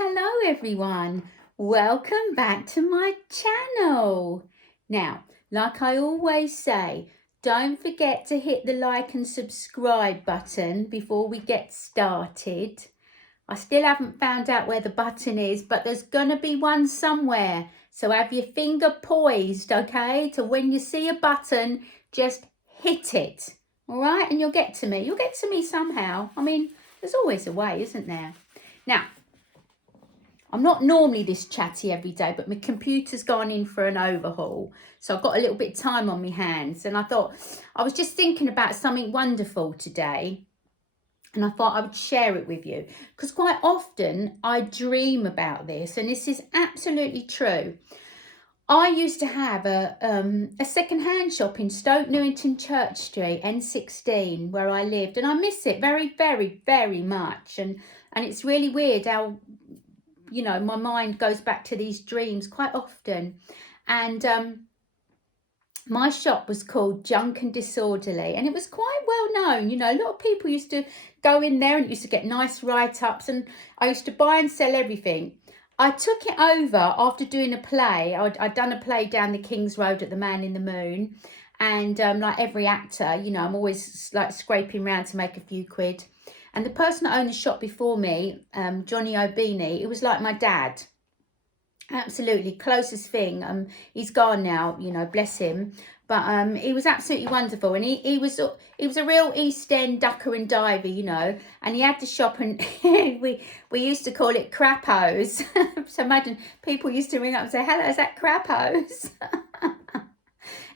Hello everyone, welcome back to my channel. Now, like I always say, don't forget to hit the like and subscribe button before we get started. I still haven't found out where the button is, but there's gonna be one somewhere. So have your finger poised, okay? To when you see a button, just hit it, all right? And you'll get to me. You'll get to me somehow. I mean, there's always a way, isn't there? Now, I'm not normally this chatty every day, but my computer's gone in for an overhaul. So I've got a little bit of time on my hands. And I thought, I was just thinking about something wonderful today. And I thought I would share it with you. Because quite often I dream about this. And this is absolutely true. I used to have a second-hand shop in Stoke Newington Church Street, N16, where I lived. And I miss it very, very, very much. And it's really weird how, you know, my mind goes back to these dreams quite often. And my shop was called Junk and Disorderly, and it was quite well known. You know, a lot of people used to go in there and it used to get nice write-ups, and I used to buy and sell everything. I took it over after doing a play. I'd done a play down the King's Road at the Man in the Moon, and like every actor, you know, I'm always like scraping around to make a few quid. And the person that owned the shop before me, Johnny O'Beanie, it was like my dad. Absolutely, closest thing. He's gone now, you know, bless him. But he was absolutely wonderful. And he was a real East End ducker and diver, you know. And he had the shop, and we used to call it Crappos. So imagine people used to ring up and say, hello, is that Crappos?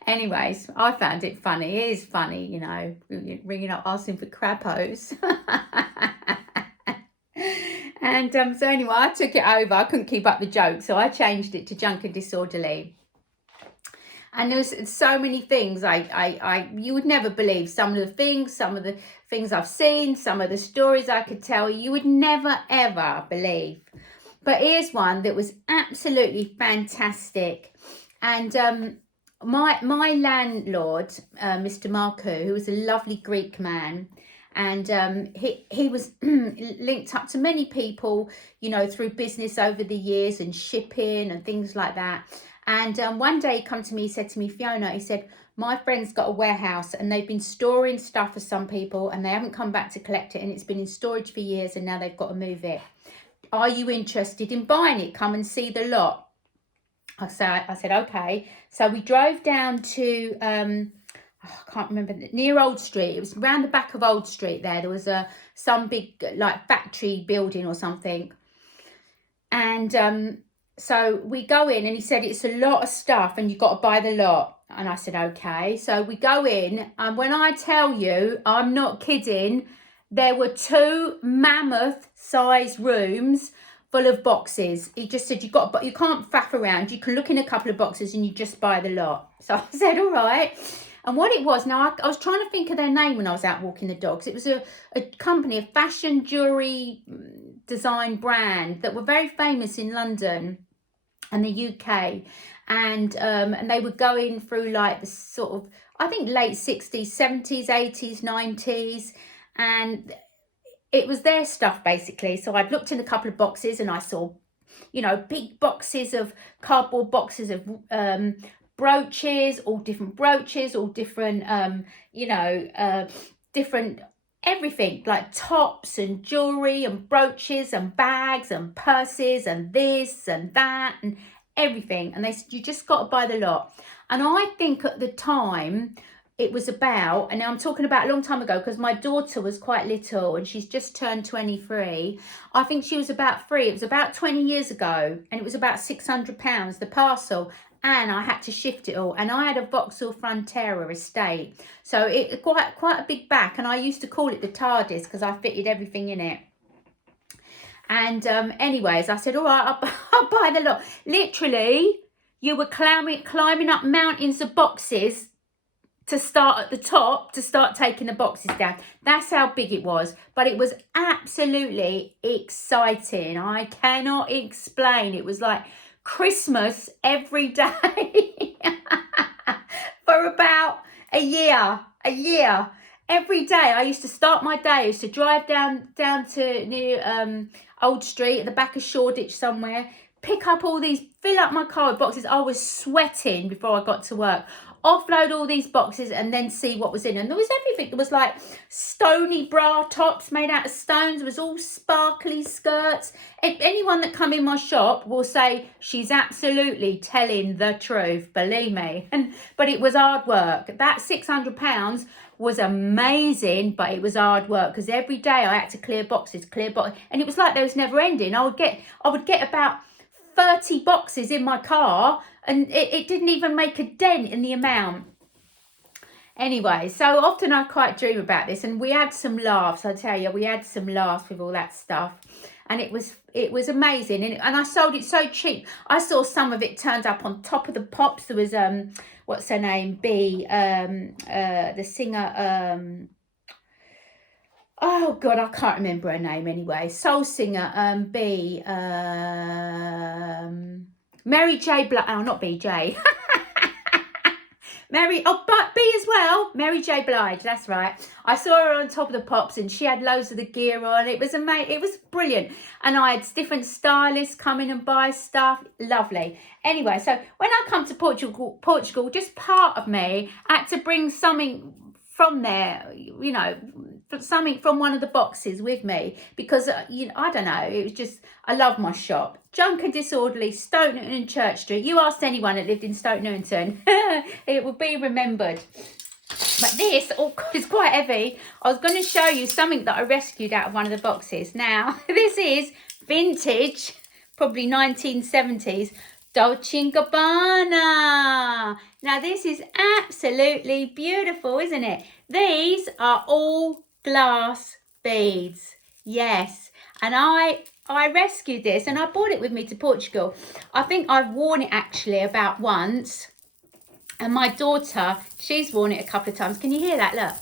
Anyways, I found it funny. It is funny, you know, ringing up asking for crappos. And so anyway, I took it over. I couldn't keep up the joke, so I changed it to Junk and Disorderly. And there was so many things you would never believe. Some of the things I've seen, some of the stories I could tell you would never ever believe. But here's one that was absolutely fantastic. And my landlord, Mr. Marku, who was a lovely Greek man, and he was linked up to many people, you know, through business over the years and shipping and things like that. And one day he come to me, he said to me, Fiona, he said, my friend's got a warehouse and they've been storing stuff for some people and they haven't come back to collect it, and it's been in storage for years and now they've got to move it. Are you interested in buying it? Come and see the lot. I said, okay. So we drove down to, I can't remember, near Old Street. It was around the back of Old Street there. There was some big like factory building or something. And so we go in and he said, it's a lot of stuff and you've got to buy the lot. And I said, okay. So we go in, and when I tell you, I'm not kidding, there were 2 mammoth sized rooms full of boxes. He just said, you can't faff around. You can look in a couple of boxes and you just buy the lot. So I said, all right. And what it was, now I was trying to think of their name when I was out walking the dogs. It was a company, a fashion jewellery design brand that were very famous in London and the UK. And they were going through like the sort of, I think late 60s, 70s, 80s, 90s. And it was their stuff basically. So I'd looked in a couple of boxes and I saw, you know, big boxes of cardboard boxes of brooches, all different, you know, different everything, like tops and jewelry and brooches and bags and purses and this and that and everything. And they said, you just got to buy the lot. And I think at the time, it was about, and I'm talking about a long time ago because my daughter was quite little and she's just turned 23. I think she was about 3. It was about 20 years ago, and it was about £600, the parcel. And I had to shift it all. And I had a Vauxhall Frontera estate. So it quite a big back. And I used to call it the TARDIS because I fitted everything in it. And anyways, I said, all right, I'll buy the lot. Literally, you were climbing up mountains of boxes to start at the top, to start taking the boxes down. That's how big it was. But it was absolutely exciting. I cannot explain. It was like Christmas every day for about a year. every day I used to start my day, I used to drive down to near Old Street at the back of Shoreditch somewhere, pick up all these, fill up my car with boxes. I was sweating before I got to work. Offload all these boxes and then see what was in. And there was everything. There was like stony bra tops made out of stones. There was all sparkly skirts. Anyone that come in my shop will say she's absolutely telling the truth, believe me. But it was hard work. That £600 was amazing, but it was hard work because every day I had to clear boxes, and it was like there was never ending. I would get about 30 boxes in my car, and it didn't even make a dent in the amount. Anyway, so often I quite dream about this, and we had some laughs. I tell you, we had some laughs with all that stuff, and it was amazing. And I sold it so cheap. I saw some of it turned up on top of the pops. There was what's her name, B, the singer, oh God, I can't remember her name anyway. Soul singer, B, Mary J. Oh, not BJ. But B as well. Mary J. Blige, that's right. I saw her on top of the pops, and she had loads of the gear on. It was amazing. It was brilliant. And I had different stylists come in and buy stuff. Lovely. Anyway, so when I come to Portugal, just part of me had to bring something from there, you know, something from one of the boxes with me, because you know, I don't know, it was just, I love my shop. Junk and Disorderly, Stoke Newington Church Street. You asked anyone that lived in Stoke Newington, it will be remembered. But this, oh God, it's quite heavy. I was going to show you something that I rescued out of one of the boxes. Now, this is vintage, probably 1970s, Dolce & Gabbana. Now, this is absolutely beautiful, isn't it? These are all glass beads. Yes. And I rescued this, and I brought it with me to Portugal. I think I've worn it actually about once. And my daughter, she's worn it a couple of times. Can you hear that? Look.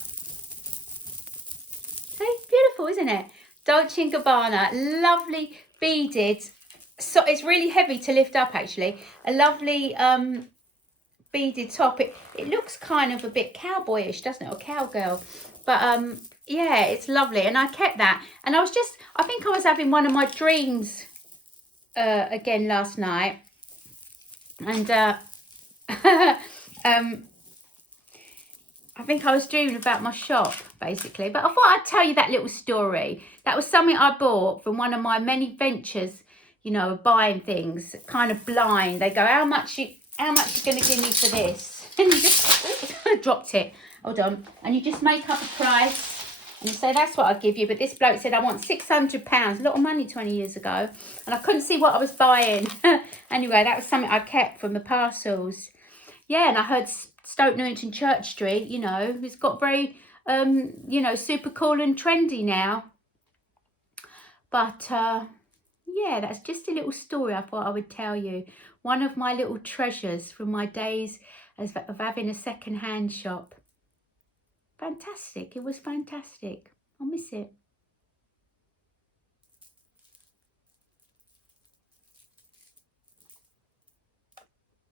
See? Beautiful, isn't it? Dolce & Gabbana. Lovely beaded. So it's really heavy to lift up, actually. A lovely beaded top. It looks kind of a bit cowboyish, doesn't it? Or cowgirl. But yeah, it's lovely. And I kept that. And I think I was having one of my dreams again last night. And I think I was dreaming about my shop, basically. But I thought I'd tell you that little story. That was something I bought from one of my many ventures, you know, buying things, kind of blind. They go, how much you going to give me for this? And you just, I dropped it. Hold on. And you just make up a price. And you say, that's what I'll give you. But this bloke said, I want £600. A lot of money 20 years ago. And I couldn't see what I was buying. Anyway, that was something I kept from the parcels. Yeah, and I heard Stoke Newington Church Street, you know, it's got very, you know, super cool and trendy now. But, yeah, that's just a little story I thought I would tell you. One of my little treasures from my days of having a second-hand shop. Fantastic. It was fantastic. I'll miss it.